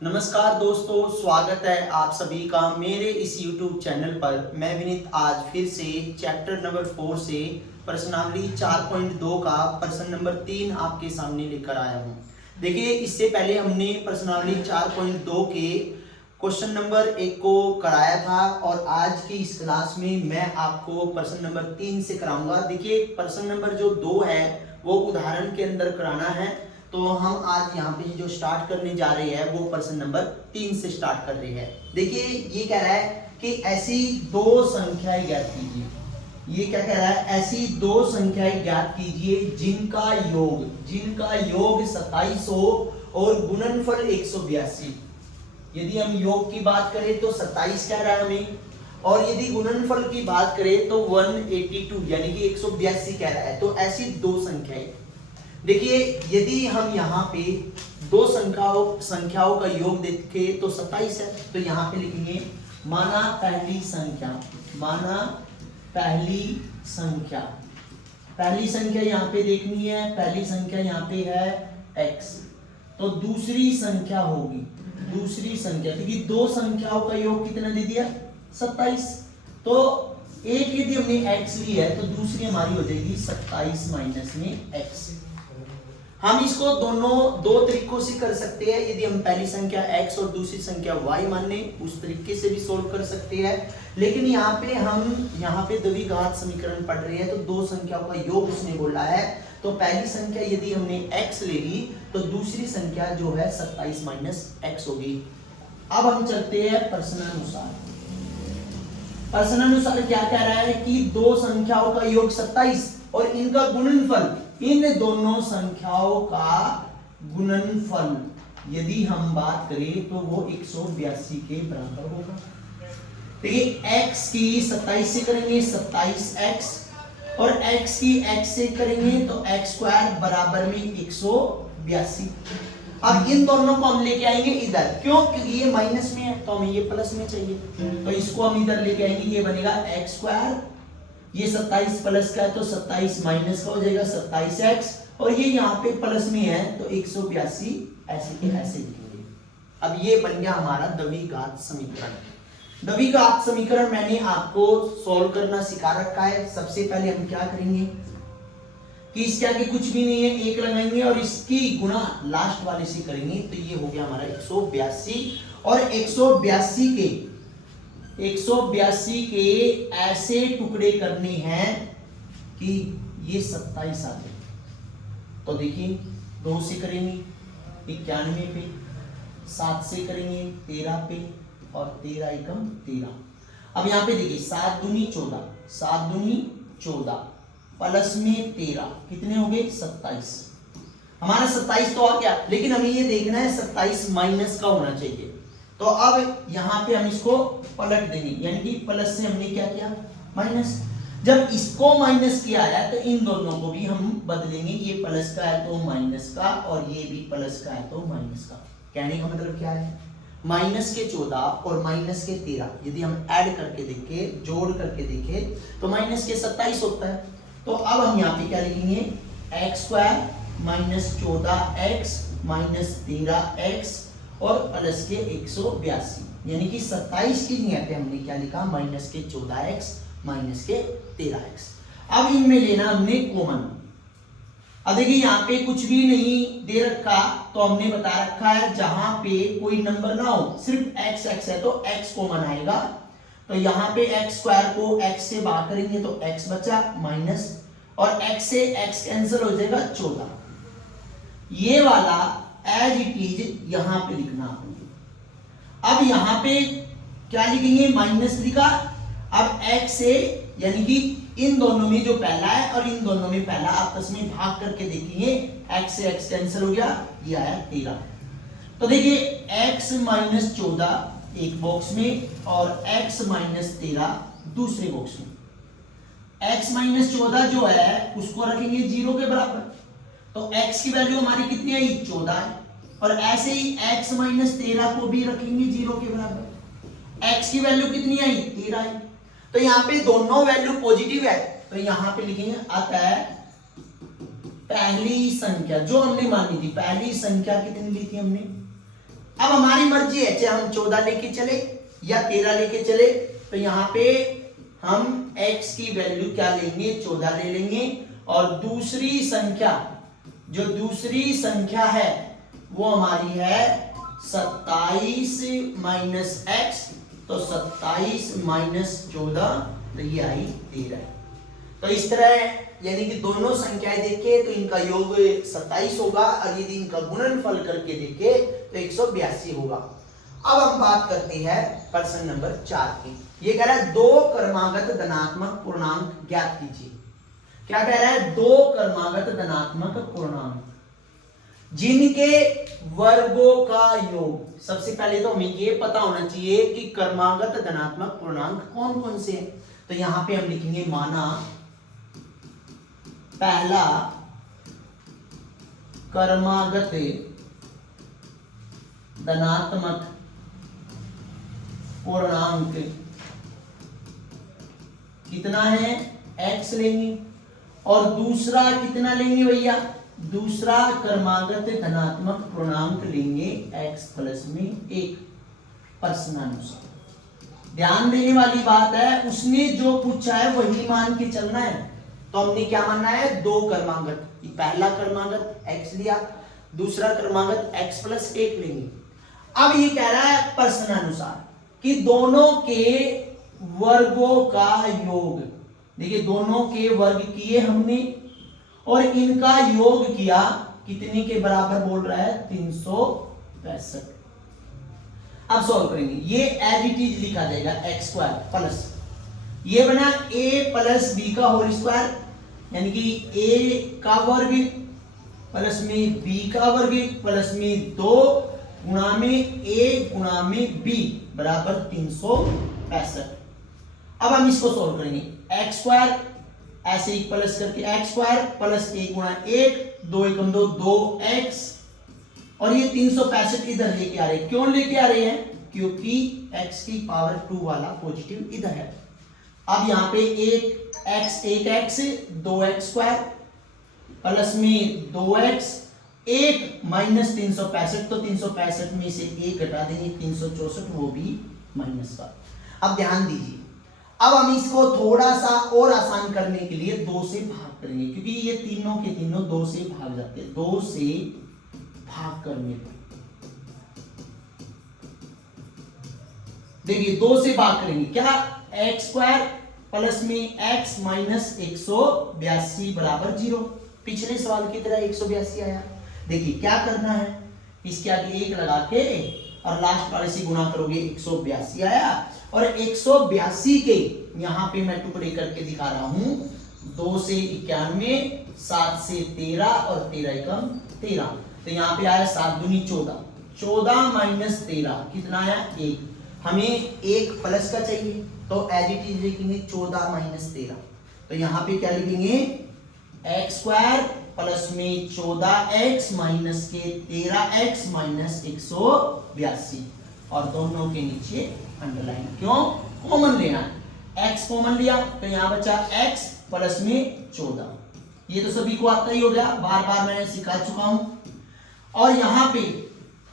नमस्कार दोस्तों, स्वागत है आप सभी का मेरे इस YouTube चैनल पर। मैं विनीत आज फिर से चैप्टर नंबर 4 से प्रश्नावली 4.2 का प्रश्न नंबर 3 आपके सामने लेकर आया हूं। देखिए, इससे पहले हमने प्रश्नावली 4.2 के क्वेश्चन नंबर 1 को कराया था और आज की इस क्लास में मैं आपको प्रश्न नंबर 3 से कराऊंगा। देखिए, प्रश्न नंबर जो 2 है वो उदाहरण के अंदर कराना है, तो हम आज यहाँ पे जो स्टार्ट करने जा रहे हैं वो प्रश्न नंबर 3 से स्टार्ट कर रहे हैं। देखिए, ये कह रहा है कि ऐसी दो संख्याएं ज्ञात कीजिए। ये क्या कह रहा है? ऐसी दो संख्याएं ज्ञात कीजिए जिनका योग 27 हो और गुणनफल 182। यदि हम योग की बात करें तो 27 कह रहा है हमें, और यदि गुणनफल की बात करें तो 182 यानी कि 182 कह रहा है। तो ऐसी दो संख्याएं, देखिए, यदि हम यहाँ पे दो संख्याओं का योग देखें तो 27 है, तो यहाँ पे लिखेंगे माना पहली संख्या यहाँ पे देखनी है। पहली संख्या यहाँ पे है x, तो दूसरी संख्या क्योंकि दो संख्याओं का योग कितना दे दिया? 27। तो एक यदि हमने x ली है तो दूसरी हमारी हो जाएगी 27 माइनस में x। हम इसको दो तरीकों से कर सकते हैं। यदि हम पहली संख्या x और दूसरी संख्या y मान लें, उस तरीके से भी सोल्व कर सकते हैं। लेकिन यहाँ पे द्विघात समीकरण पढ़ रहे हैं, तो दो संख्याओं का योग उसने बोला है। तो पहली संख्या यदि हमने x ले ली तो दूसरी संख्या जो है 27 माइनस x होगी। अब हम चलते हैं प्रश्नानुसार क्या कह रहा है कि दो संख्याओं का योग 27 और इनका गुणनफल, इन दोनों संख्याओं का गुणनफल यदि हम बात करें तो वो 182 के बराबर होगा। देखिए, x की 27 से करेंगे 27x और x की x से करेंगे तो x स्क्वायर बराबर में 182। अब इन दोनों को हम लेके आएंगे इधर, क्यों? क्योंकि ये माइनस में है तो हमें ये प्लस में चाहिए, तो इसको हम इधर लेके आएंगे। ये बनेगा x स्क्वायर, ये 27 प्लस का है तो 27 माइनस का हो जाएगा 27x, और ये यहाँ पे प्लस में है तो 182 ऐसे के ऐसे लिखेंगे। अब ये बन गया हमारा द्विघात समीकरण मैंने आपको सॉल्व करना सिखा रखा है। सबसे पहले हम क्या करेंगे कि इसके आगे कुछ भी नहीं है, एक लगाएंगे और इसकी गुणा लास्ट वाले से करेंगे, तो ये हो गया हमारा 182। और 182 के ऐसे टुकड़े करने हैं कि ये 27 आ जाए। तो देखिए, 2 से करेंगे 91 पे, 7 से करेंगे 13 पे और 13 एकम 13। अब यहाँ पे देखिए 7 दूनी 14 प्लस में 13 कितने हो गए? 27। हमारा 27 तो आ गया, लेकिन हमें ये देखना है 27 माइनस का होना चाहिए। तो अब यहाँ पे हम इसको पलट देंगे, यानी कि प्लस से हमने क्या किया? माइनस। जब इसको माइनस किया है तो इन दोनों को भी हम बदलेंगे। ये प्लस का है तो माइनस का, और ये भी प्लस का है तो माइनस का। कहने का मतलब क्या है? माइनस के 14 और माइनस के 13 यदि हम ऐड करके देखें, जोड़ करके देखें, तो माइनस के 27 होता है। तो अब हम यहाँ पे क्या लिखेंगे? x square minus 14x minus 13x और प्लस के 182, यानी कि 27 की जगह पे हमने क्या लिखा? माइनस के 14x माइनस के 13x। अब इनमें लेना हमने कॉमन। अब देखिए, यहाँ पे कुछ भी नहीं दे रखा, तो हमने बता रखा है जहां पे कोई नंबर ना हो, सिर्फ x है तो x कॉमन आएगा। तो यहाँ पे x स्क्वायर को x से बाहर करेंगे तो x बचा माइनस, और x से x कैंसिल हो जाएगा 14। ये वाला एज इट इज यहाँ पे लिखना आपने। अब यहाँ पे क्या लिखेंगे? माइनस लिखा। अब x से, यानी कि इन दोनों में जो पहला है और इन दोनों में पहला आपस में भाग करके देखेंगे, x से x कैंसिल हो गया, ये आया 13। तो देखिए, x माइनस 14 एक बॉक्स में और x माइनस 13 दूसरे बॉक्स में। x माइनस 14 जो है उसको रखेंगे 0 के बराबर, तो x की वैल्यू हमारी कितनी आई? 14 है। और ऐसे ही x माइनस 13 को भी रखेंगे 0 के बराबर, x की वैल्यू कितनी आई? 13 है। तो यहाँ पे दोनों वैल्यू पॉजिटिव है, तो यहाँ पे लिखेंगे अतः पहली संख्या जो हमने मानी थी, पहली संख्या कितनी ली थी हमने? अब हमारी मर्जी है, चाहे हम 14 लेके चले या 13 लेके चले, तो यहाँ पे हम x की वैल्यू क्या लेंगे, 14 ले लेंगे, और दूसरी संख्या, जो दूसरी संख्या है वो हमारी है 27 माइनस x, तो 27 माइनस 14, तो ये आई 13। तो इस तरह यानी कि दोनों संख्याएं देखे तो इनका योग 27 होगा, और यदि इनका गुणनफल करके देखे तो 182 होगा। अब हम बात करते हैं प्रश्न नंबर 4 की। ये कह रहा है दो क्रमागत धनात्मक पूर्णांक ज्ञात कीजिए। क्या कह रहा है, दो क्रमागत धनात्मक पूर्णांक जिनके वर्गों का योग। सबसे पहले तो हमें ये पता होना चाहिए कि क्रमागत धनात्मक पूर्णांक कौन कौन से हैं। तो यहां पे हम लिखेंगे, माना पहला क्रमागत धनात्मक पूर्णांक कितना है, x लेंगे, और दूसरा कितना लेंगे भैया, दूसरा क्रमागत धनात्मक पूर्णांक लेंगे x प्लस में 1 प्रश्नानुसार। ध्यान देने वाली बात है, उसने जो पूछा है वही मान के चलना है। तो हमने क्या मानना है, दो क्रमागत, पहला क्रमागत x लिया, दूसरा क्रमागत x प्लस 1 लेंगे। अब ये कह रहा है प्रश्नानुसार कि दोनों के वर्गों का योग। देखिए दोनों के वर्ग किए हमने और इनका योग किया, कितने के बराबर बोल रहा है, 365। अब सॉल्व करेंगे, ये एज इट इज लिखा जाएगा x स्क्वायर प्लस, ये बना a प्लस b का होल स्क्वायर, यानी कि a का वर्ग प्लस में b का वर्ग प्लस में 2 गुणा में a गुणा में b बराबर 365। अब हम इसको सॉल्व करेंगे, एक्स स्क्वायर ऐसे ही प्लस करके एक्स स्क्वायर प्लस 1 गुणा 1, 2 एकम 2, 2x, और ये 365 इधर लेके आ रहे हैं। क्यों लेके आ रहे हैं, क्योंकि x की पावर 2 वाला पॉजिटिव इधर है। अब यहाँ पे 1x 2x स्क्वायर प्लस में 2x, 1 माइनस 365, तो 365 में से 1 घटा देंगे 364, वो भी माइनस का। अब ध्यान दीजिए, अब हम इसको थोड़ा सा और आसान करने के लिए 2 से भाग करेंगे, क्योंकि ये तीनों के तीनों 2 से भाग जाते हैं। 2 से भाग करने पर देखिए 2 से भाग करेंगे, क्या, एक्स स्क्वायर प्लस में x माइनस 182 बराबर 0। पिछले सवाल की तरह 182 आया। देखिए क्या करना है, इसके आगे 1 लगा के और लास्ट वाले से गुणा करोगे, 182 आया। और 182 के यहां पे मैं टुकड़े करके दिखा रहा हूं, 2 से 91, 7 से 13 और 13 एकम 13, तो यहाँ पे आया 7 दूनी 14, 14 माइनस 13 कितना आया, 1। हमें 1 प्लस का चाहिए, तो एज इट इज लिखेंगे 14 माइनस 13। तो यहाँ पे क्या लिखेंगे, एक्स स्क्वायर प्लस में 14x माइनस के 13x माइनस 182, और दोनों के नीचे अंडरलाइन। क्यों, कॉमन लेना है, x कॉमन लिया तो यहाँ बचा x प्लस में 14। ये तो सभी को आता ही हो गया, बार बार मैंने सिखा चुका हूं। और यहाँ पे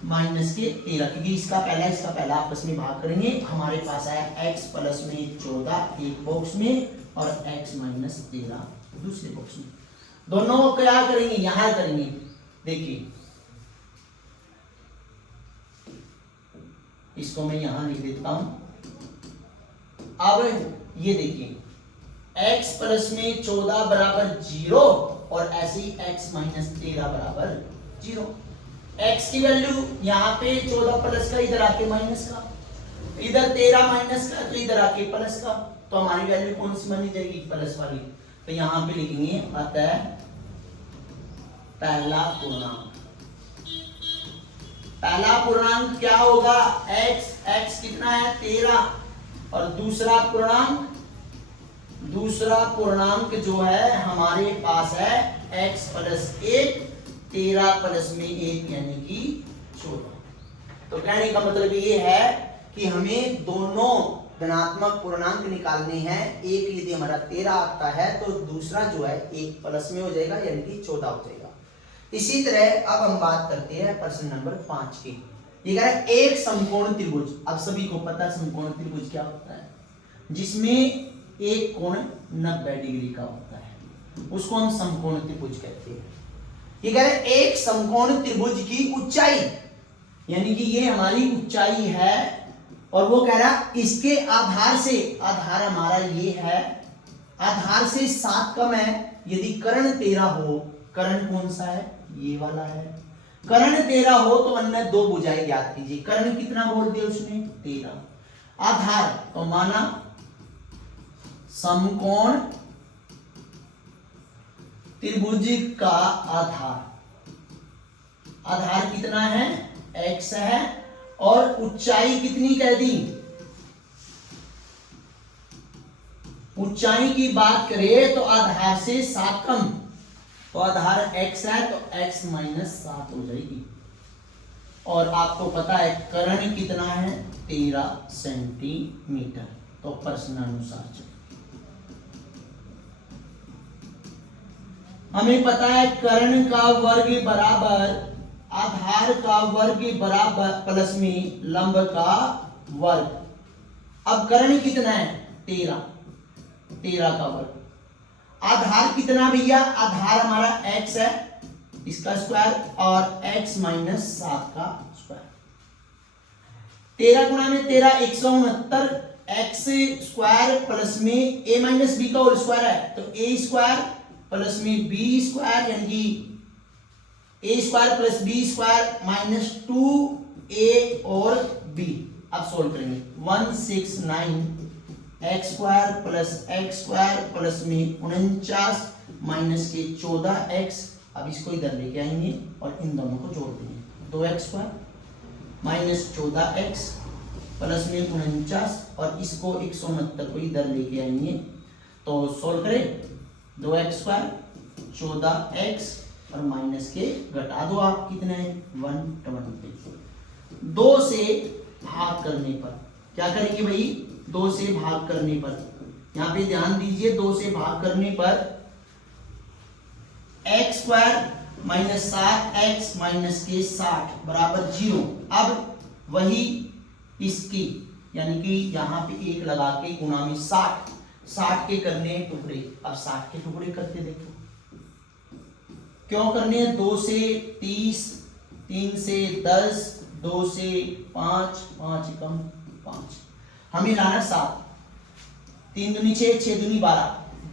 माइनस के 13, क्योंकि इसका पहला आपस में भाग करेंगे। हमारे पास आया x प्लस में 14 एक बॉक्स में और x माइनस 13 दूसरे बॉक्स में। दोनों को क्या करेंगे, यहां करेंगे। देखिए इसको मैं यहां लिख देता हूं। अब ये देखिए x प्लस में 14 बराबर 0 और ऐसे ही x माइनस 13 बराबर 0। x की वैल्यू यहाँ पे 14 प्लस का, इधर आके माइनस का, इधर 13 माइनस का, तो इधर आके प्लस का। तो हमारी वैल्यू कौन सी बनी जाएगी, प्लस वाली। तो यहाँ पे लिखेंगे अतः पहला पूर्णांक। पहला पूर्णांक क्या होगा, x कितना है 13, और दूसरा पूर्णांक जो है हमारे पास है x प्लस 1, 13 प्लस में 1 यानी कि 14। तो कहने का मतलब ये है कि हमें दोनों धनात्मक पूर्णांक निकालने हैं। एक यदि हमारा 13 आता है तो दूसरा जो है 1 प्लस में हो जाएगा यानी कि 14 हो जाएगा। इसी तरह अब हम बात करते हैं प्रश्न नंबर 5 की। ये कह रहा है एक समकोण त्रिभुज। अब सभी को पता है समकोण त्रिभुज क्या होता है, जिसमें एक कोण 90 डिग्री का होता है, उसको हम समकोण त्रिभुज कहते हैं। ये कह रहा है एक समकोण त्रिभुज की ऊंचाई, यानी कि ये हमारी ऊंचाई है, और वो कह रहा इसके आधार से, आधार हमारा ये है, आधार से 7 कम है। यदि कर्ण 13 हो, कर्ण कौन सा है, ये वाला है, कर्ण 13 हो तो अन्य 2 भुजाएं ज्ञात कीजिए। कर्ण कितना बोल दिया उसने, 13। आधार तो माना समकोण त्रिभुज का आधार, आधार कितना है, x है, और ऊंचाई कितनी कह दी, ऊंचाई की बात करें तो आधार से 7 कम, तो आधार x है तो x माइनस 7 हो जाएगी। और आपको पता है कर्ण कितना है, 13 सेंटीमीटर, तो प्रश्न अनुसार चलिए। हमें पता है कर्ण का वर्ग बराबर आधार का वर्ग बराबर प्लस में लंब का वर्ग। अब कर्ण कितना है, 13 का वर्ग। आधार कितना भैया, आधार हमारा x है, इसका स्क्वायर, और x माइनस 7 का स्क्वायर। 13 गुणा में 13 169, x स्क्वायर प्लस में a माइनस b का होल स्क्वायर है, तो a स्क्वायर प्लस में b स्क्वायर, यानी कि a square plus b square minus 2a और b। अब सोल्व करेंगे, 169 x square plus x square plus में 49 माइनस के 14x। अब इसको इधर लेके आएंगे और इन दोनों को जोड़ देंगे, 2x square minus 14x plus में 49, और इसको 169 को इधर लेके आएंगे, तो सोल्व करें, 2x स्क्वायर 14x और माइनस के घटा दो आप, कितने हैं 120। 2 से भाग करने पर क्या करेंगे भाई, 2 से भाग करने पर, यहां पे ध्यान दीजिए, 2 से भाग करने पर x square minus 7x minus के 60 बराबर 0। अब वही इसकी, यानी कि यहां पे 1 लगा के गुणा में 60 के करने टुकड़े। अब 60 के टुकड़े करते देखो, क्यों करने हैं, 2 से 30, 3 से 10, 2 से 5, 5 कम 5, हमें लाना 7, 3 दूनी 6, 6 दूनी 12,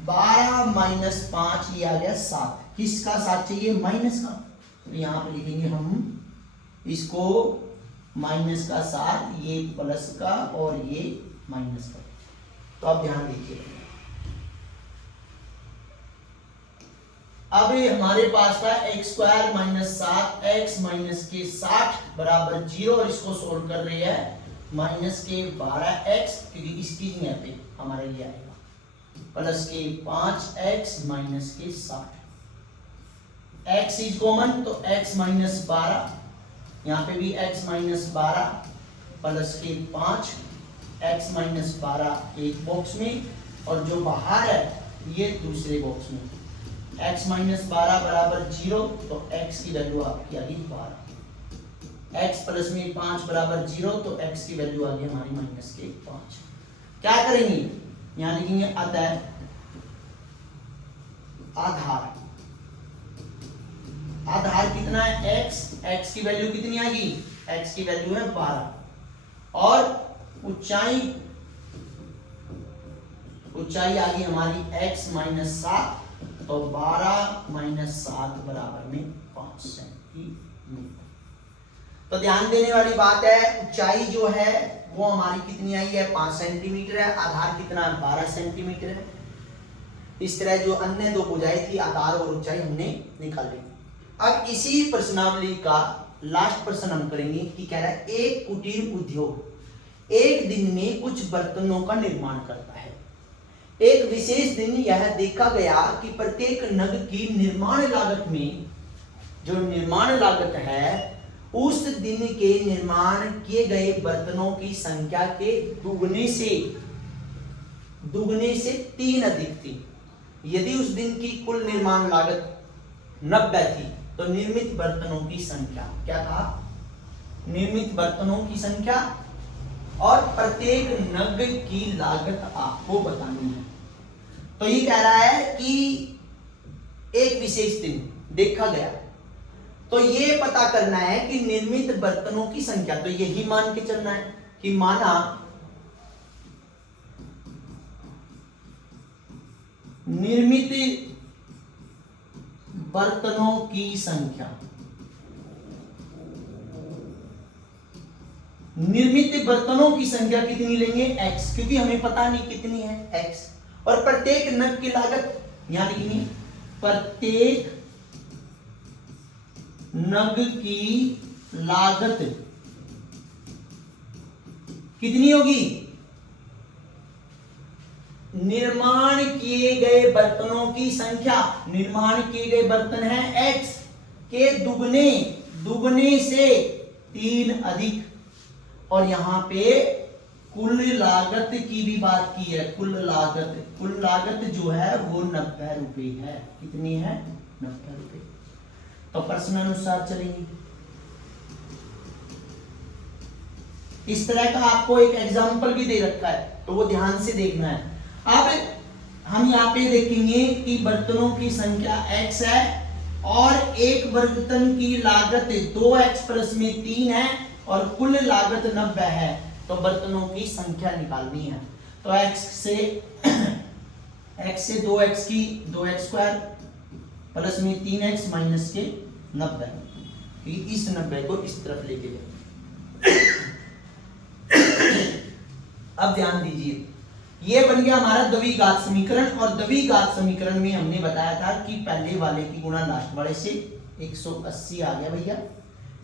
12 माइनस 5, ये आ गया 7। किसका 7 चाहिए, माइनस का, तो यहाँ पे लिखेंगे हम इसको माइनस का 7, ये प्लस का और ये माइनस का। तो अब ध्यान दीजिए, अब हमारे पास था x square minus 7x minus के 60 बराबर 0, और इसको सोल्व कर रहे हैं माइनस के 12x, क्योंकि इसकी यहाँ पे हमारा ये आएगा, प्लस के 5x माइनस के 60। x इज कॉमन, तो x माइनस 12, यहाँ पे भी x माइनस 12 प्लस के 5, x माइनस 12 एक बॉक्स में, और जो बाहर है ये दूसरे बॉक्स में। x माइनस 12 बराबर 0, तो x की वैल्यू आपकी आ गई 12, x प्लस में 5 बराबर 0, तो x की वैल्यू आ गई हमारी माइनस के 5। क्या करेंगे, यहाँ लिखेंगे अतः आधार, आधार कितना है x की वैल्यू कितनी आएगी, x की वैल्यू है 12, और ऊंचाई आ गई हमारी x माइनस 7, तो 12 माइनस 7 बराबर में 5 सेंटीमीटर। तो ध्यान देने वाली बात है, ऊंचाई जो है वो हमारी कितनी आई है, 5 सेंटीमीटर है, आधार कितना है 12 सेंटीमीटर है। इस तरह जो अन्य 2 भुजाएं थी, आधार और ऊंचाई हमने निकाली। अब इसी प्रश्नावली का लास्ट प्रश्न हम करेंगे कि कह रहा है एक कुटीर उद्योग एक दिन में कुछ बर्तनों का निर्माण करता है। एक विशेष दिन यह देखा गया कि प्रत्येक नग की निर्माण लागत में, जो निर्माण लागत है, उस दिन के निर्माण किए गए बर्तनों की संख्या के दुगने से 3 अधिक थी। यदि उस दिन की कुल निर्माण लागत 90 थी, तो निर्मित बर्तनों की संख्या क्या कहा, निर्मित बर्तनों की संख्या और प्रत्येक नग की लागत आपको बतानी है। तो ये कह रहा है कि एक विशेष दिन देखा गया, तो ये पता करना है कि निर्मित बर्तनों की संख्या, तो यही मान के चलना है कि माना निर्मित बर्तनों की संख्या, निर्मित बर्तनों की संख्या कितनी लेंगे x, क्योंकि हमें पता नहीं कितनी है x, और प्रत्येक नग की लागत यहां लिखेंगे, प्रत्येक नग की लागत कितनी होगी, निर्माण किए गए बर्तनों की संख्या, निर्माण किए गए बर्तन है x के दुगने, दुगने से 3 अधिक, और यहां पे कुल लागत की भी बात की है, कुल लागत जो है वो 90 रुपए है। कितनी है? 90 रुपए। तो प्रश्न अनुसार चलेंगे। इस तरह का आपको एक एग्जाम्पल भी दे रखा है, तो वो ध्यान से देखना है। अब हम यहाँ पे देखेंगे कि बर्तनों की संख्या x है और एक बर्तन की लागत 2x प्लस में 3 है और कुल लागत 90 है, तो बर्तनों की संख्या निकालनी है। तो x से 2x की 2x स्क्वायर प्लस में 3x माइनस के 90, इस 90 को इस तरफ लेके जाए। अब ध्यान दीजिए, ये बन गया हमारा द्विघात समीकरण, और द्विघात समीकरण में हमने बताया था कि पहले वाले की गुणा लास्ट वाले से 180 आ गया भैया।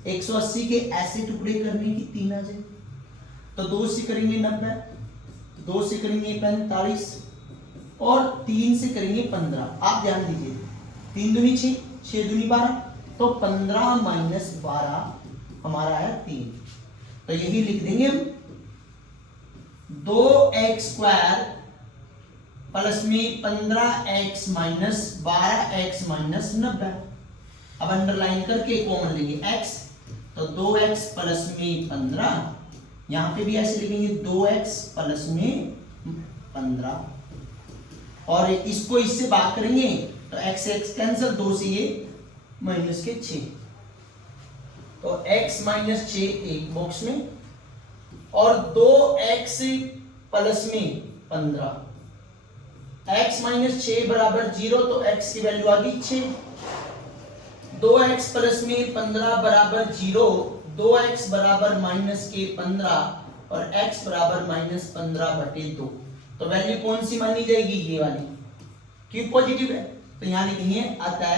180 के ऐसे टुकड़े करने की 3 आ जाए, तो 2 से करेंगे 90, 2 से करेंगे 45 और 3 से करेंगे 15। आप ध्यान दीजिए, 3 दूनी 6, 6 दूनी 12, तो 15 माइनस 12 हमारा है 3। तो यही लिख देंगे हम 2x स्क्वायर प्लस में 15x माइनस 12x माइनस 90। अब अंडरलाइन करके कॉमन लेंगे x, तो 2x प्लस में 15, यहां पे भी ऐसे लिखेंगे 2x प्लस में 15, और इसको इससे भाग करेंगे तो x कैंसिल, 2 से ये माइनस के 6, तो x माइनस 6 एक बॉक्स में, और 2x प्लस में 15, x माइनस 6 बराबर 0, तो x की वैल्यू आ गई 6, 2x प्लस में 15 बराबर 0, 2x बराबर माइनस के 15 और x बराबर माइनस 15/2, तो वैल्यू कौन सी मानी जाएगी? ये वाली, क्यों पॉजिटिव है। तो यहां लिखेंगे अतः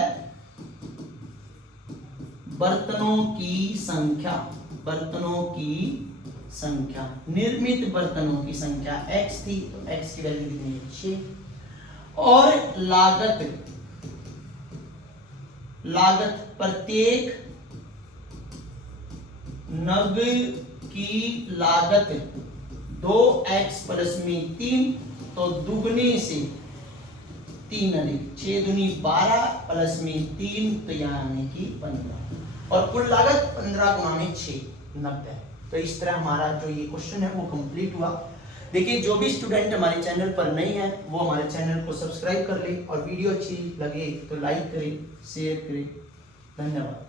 बर्तनों की संख्या, बर्तनों की संख्या, निर्मित बर्तनों की संख्या x थी, तो x की वैल्यू कितनी है? 6, और लागत प्रत्येक नग की लागत 2x प्लस में 3, तो दुगने से 3 अधिक, 6 दूनी 12 प्लस में 3, तो यानी कि 15, और कुल लागत 15 गुणा में 6, 90। तो इस तरह हमारा जो ये क्वेश्चन है वो कंप्लीट हुआ। देखिए, जो भी स्टूडेंट हमारे चैनल पर नए हैं वो हमारे चैनल को सब्सक्राइब कर ले, और वीडियो अच्छी लगे तो लाइक करें, शेयर करें। धन्यवाद।